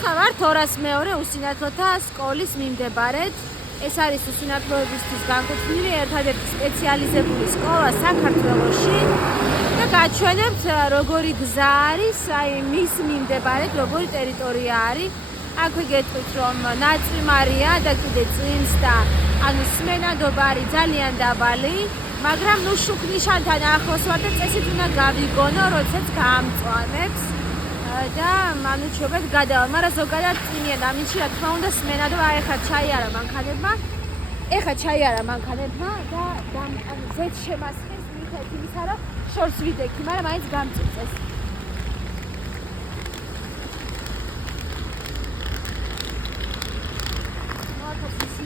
ეხლა ვართ 202 უსინათლოთა სკოლის მიმდებარედ. ეს არის უსინათლოებისთვის განკუთვნილი ერთადერთი სპეციალიზებული სკოლა საქართველოში და გაჩვენებთ როგორი გზა არის, აი მის მიმდებარედ როგორი ტერიტორია არის. აქვე გეტყვით რომ ნაწვიმარია და კიდე წვიმს და ანუ სმენადობა არის ძალიან დაბალი, მაგრამ ნუ შუქნიშანთან ახლოს ვარ და წესით უნდა გავიგონო, როდესაც გაამწვანებს და ანუ ჩვენებად გადავალ, მაგრამ ზოგადად წვიმია და ამინჩი რა თქმა უნდა სმენადობა ეხლა ჩაიარა მანქანებმა და ანუ ზედ შემასხეს მითეთ იმისა რომ შორს ვიდექი, მაგრამ მაინც გამწიწეს.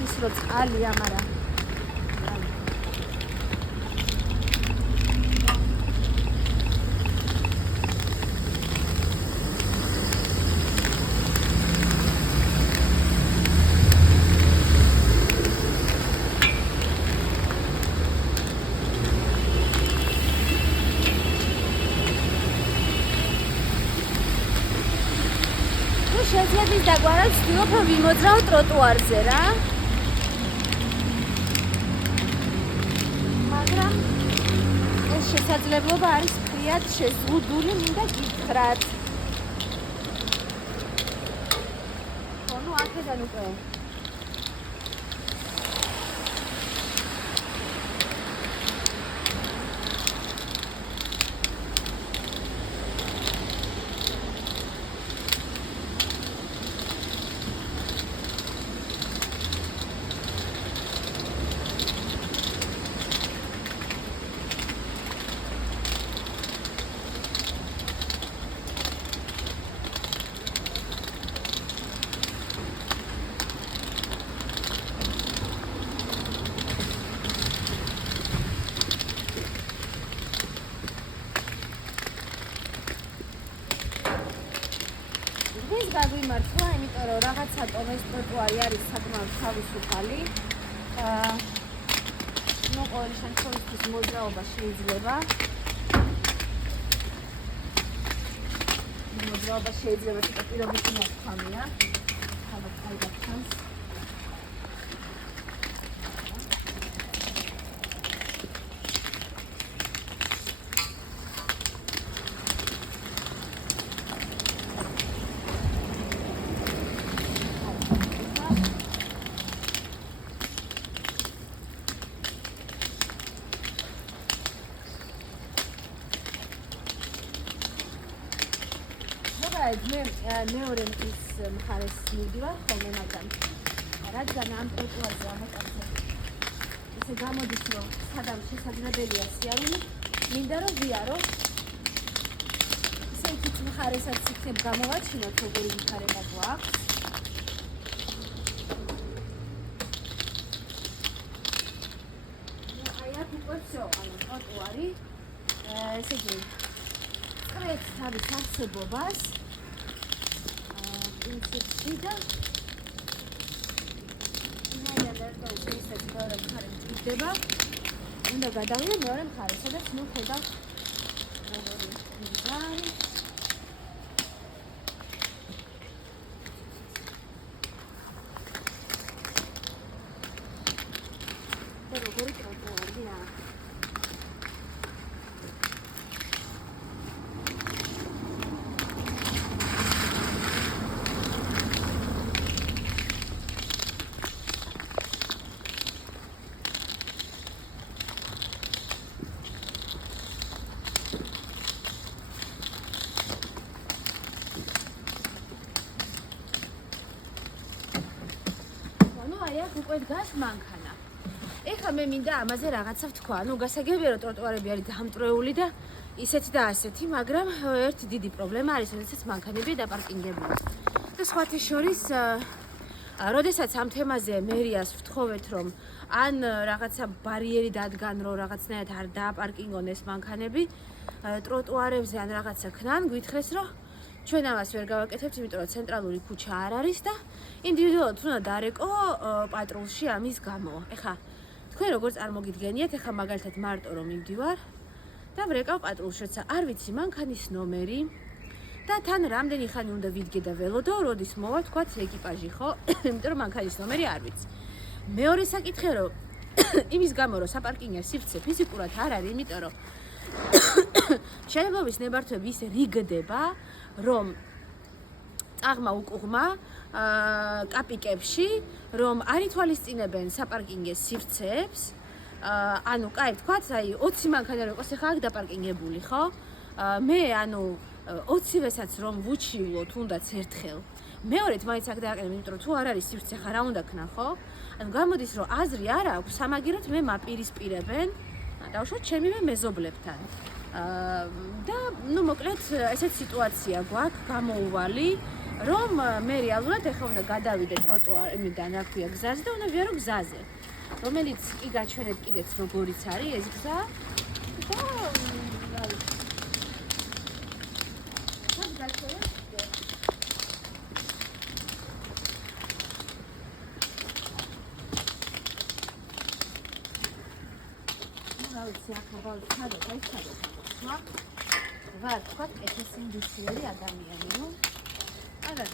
ის რო წყალია, მაგრამ შეძლებთ ის დაგვარად ვცდილობ რომ ვიმოძრავ ტროტუარზე რა. მაგრამ ეს შესაძლებლობა არის ფრიად შეზღუდული, მინდა გითხრათ. ნუ აქედან უკვე ეს გაგვიმართლა, იმიტომ რომ რაღაცა ტომეს ტროტუარი არის საკმაოდ თავისუფალი. ნუ ყოველი შემთხვევისთვის მოძრაობა შეიძლება. ცოტა პირობითი მოთხამია. თავად კარგად ჩანს. მე მეორე ის მხარეს მივდივარ ხოლმე, მაგრამ რადგან ამ ტროტუარზე ამოწევს ესე გამოდის რომ სადამ შესაძლებელია სიარული, მინდა რომ ვიარო. ისე იქით მხარესაც იქნებ გამოვაჩინოთ როგორი ვითარება გვაქვს. აი აქ უკვე ვსო, ანუ ტროტუარი ესე იგი წრეც თავის არსებობას ინსტიტუტი და ნაირად ისეთ მეორე მხარეს ვიდება. უნდა გადავიდე მეორე მხარეს, სადაც ნუ ხედავ როგორი გზა არის. და როგორი ტროტუარია. უკვე დგას მანქანა. ეხლა მე მინდა ამაზე რაღაცა ვთქვა. ანუ გასაგებია რომ ტროტუარები არის დამტრეული და ისეთი და ასეთი, მაგრამ ერთი დიდი პრობლემა არის, როდესაც მანქანები დაპარკინგებულია. და სხვათა შორის, როდესაც ამ თემაზე მერიას ვთხოვეთ, რომ ან რაღაცა ბარიერი დადგან, რომ რაღაცნაირად არ დააპარკინგონ ეს მანქანები ტროტუარებზე ან რაღაცა ქნან, გვითხრეს, რომ ჩვენ ამას ვერ გავაკეთებთ, იმიტომ რომ ცენტრალური ქუჩა არ არის და ინდივიდუალურად უნდა დარეკო პატრულში ამის გამო. ეხლა თქვენ როგორ წარმოგიდგენიათ, ეხლა მაგალითად მარტო რომ მივდივარ და ვრეკავ პატრულში, როცა არ ვიცი მანქანის ნომერი, და თან რამდენი ხანი უნდა ვიდგე და ველოდო, როდის მოვა თქვათ ეკიპაჟი, ხო? იმიტომ რომ მანქანის ნომერი არ ვიცი. მეორე საკითხი რომ იმის გამო რომ საპარკინგია სივრცე ფიზიკურად არ არის, იმიტომ რომ შელებობის ნებართვები ისე რიგდება, რომ წაღმა უკუღმა კაპიკებში, რომ არ ითვალისწინებენ საპარკინგის სივრცეებს, ანუ, კაი, ვთქვათ, აი 20 მანქანა რო იყოს ახლა აქ დაპარკინგებული, ხო? მე ანუ 20-ვესაც რომ ვუჩივლო თუნდაც ერთხელ. მეორედ მაინც აქ დააყენებ, იმიტომ რომ თუ არ არის სივრცე, ხა რა უნდა ქნა, ხო? ანუ გამოდის რომ აზრი არ აქვს, სამაგიეროდ მე მაპირისპირებენ, დავუშვათ ჩემივე მეზობლებთან. და ნუ მოკლედ ესეთ სიტუაცია გვაქვს გამოუვალი, რომ მე რეალურად ახლა უნდა გადავიდე ტროტუარიდან, რა ქვია, გზაზე და უნდა ვიარო გზაზე. რომელიც კი გაჩვენებ კიდეც როგორიც არის ეს გზა და ვარ თქვა ეს ინდუსტრიელი ადამიანი, ნუ არა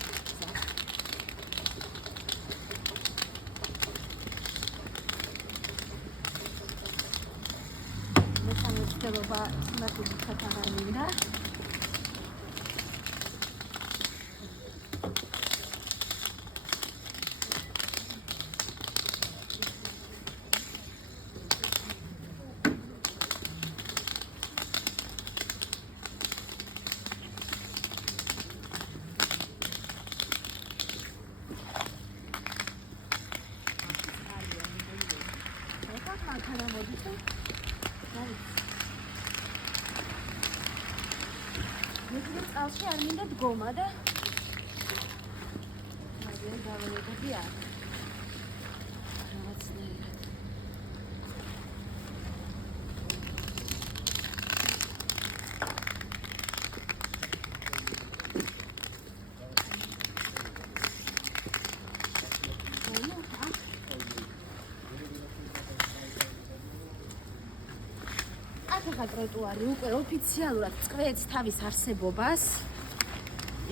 მეთანხმება სიმართლე ხათაღარ მინდა წალში არ მინდა დგომა და მაგერ დაველებები არ რაღაცნაირად ახლა ტროტუარი უკვე ოფიციალურად წყვეტს თავის არსებობას,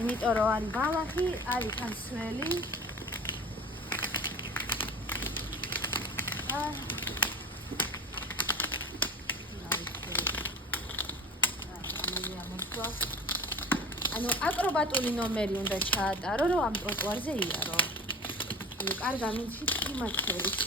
იმიტომ რომ არის ბალახი, არის თან სველი. ანუ აკრობატული ნომერი უნდა ჩაატარო, რომ ამ ტროტუარზე იარო. ანუ კარგა მინჩით იმაჩვერის.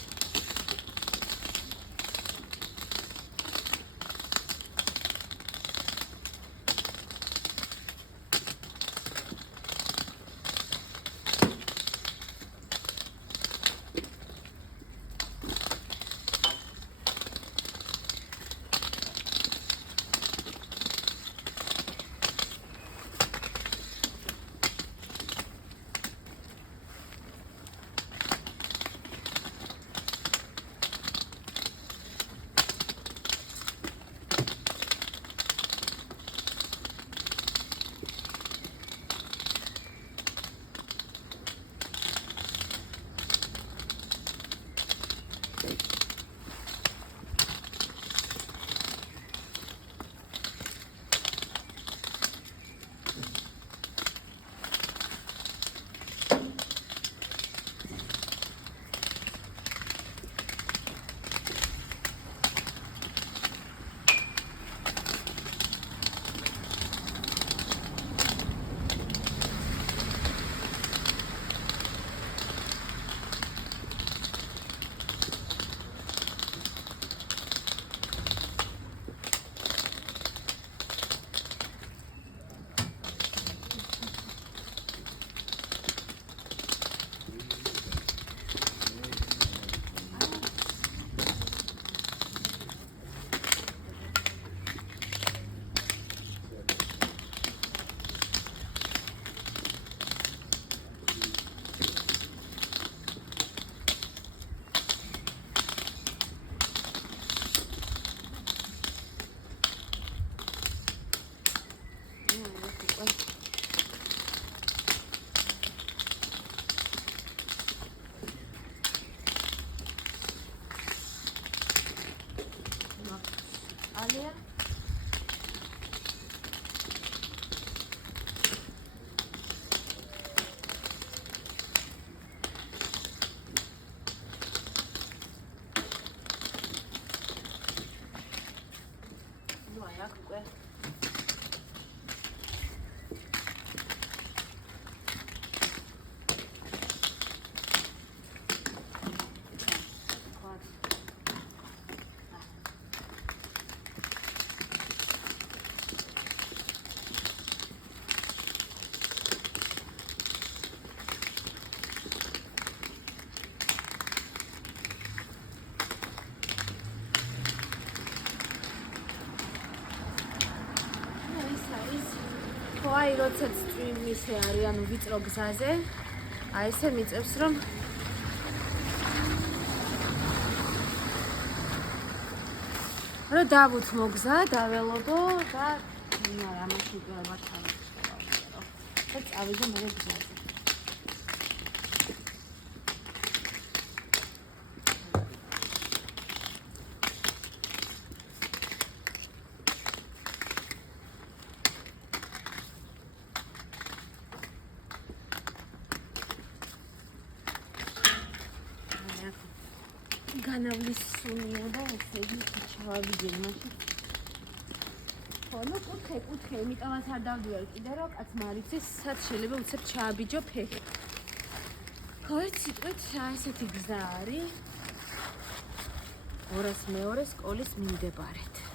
აი როდესაც წვიმისე არის, ანუ ვიწრო გზაზე, აი ესე მიწევს რომ დავუთმო გზა, დაველოდო და ამაში უკრავა ჩავიწყო. და წავიდე მე გზაზე. განავლის სუნია და ესე იგი ჩავავიდე მაშინ. ხო, ну კუთხე, იმიტომაც არ დავდივარ კიდე რომ კაც მარიცის, სად შეიძლება უცებ ჩააბიჯო ფეხი. ხო, ერთ სიტყვით ესეთი გზა არის 202 სკოლის მიმდებარედ.